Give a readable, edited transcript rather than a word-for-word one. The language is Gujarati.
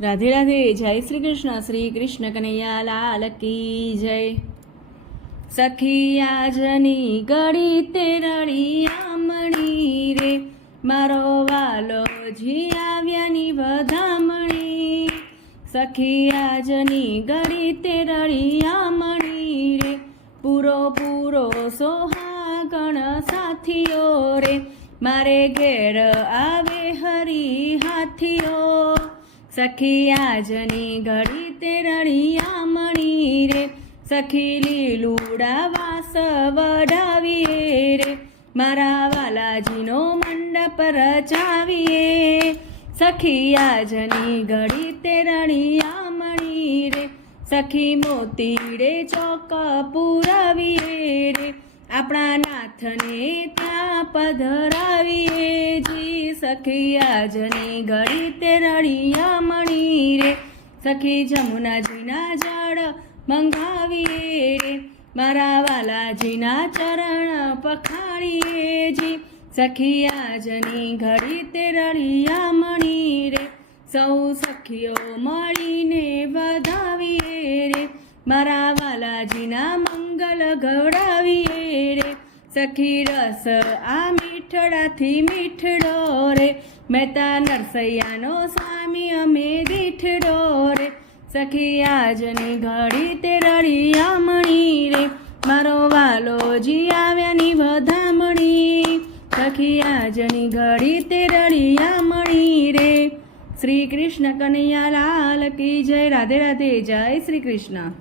રાધે રાધે. જય શ્રી કૃષ્ણ. શ્રી કૃષ્ણ કનૈયા લાલ કી જય. સખી આજની ગળી તે રળિયામણી રે, મારો વાલો જી આવ્યાની વધામણી. સખી આજની ગળી તે રળિયામણી રે, પૂરો પૂરો સોહાગણ સાથીઓ રે, મારે ઘેર આવે હરી હાથીઓ. સખી આજની ઘડી તે રળિયામણી રે, સખી લીલુડા વાસ વડાવીએ રે, મારા વાલાજીનો મંડપ રચાવીએ. સખી આજની ઘડી તે રળિયામણી રે, સખી મોતીડે ચોક પુરાવીએ રે, આપણા નાથને ત્યાં પધરાવીએ જી. સખી આજની ઘડી તે રળિયામણી રે, સખી જમુનાજીના જળ મંગાવીએ રે, મારા વાલાજીના ચરણ પખાડીએ જી. સખી આજની ઘડી તે રળિયામણી રે, સૌ સખીઓ મળીને વધાવીએ રે, મારા વાલાજીના મંગલ ગવડાવીએ રે. સખી રસ આ મીઠડાથી મીઠડો રે, મહેતા નરસૈયાનો સ્વામી અમે દીઠડો રે. સખી આજની ઘડી તે રળિયામણી રે, મારો વાલોજી આવ્યાની વધામણી. સખી આજની ઘડી તે રળિયામણી રે. શ્રી કૃષ્ણ કનૈયા લાલ કી જય. રાધે રાધે. જય શ્રી કૃષ્ણ.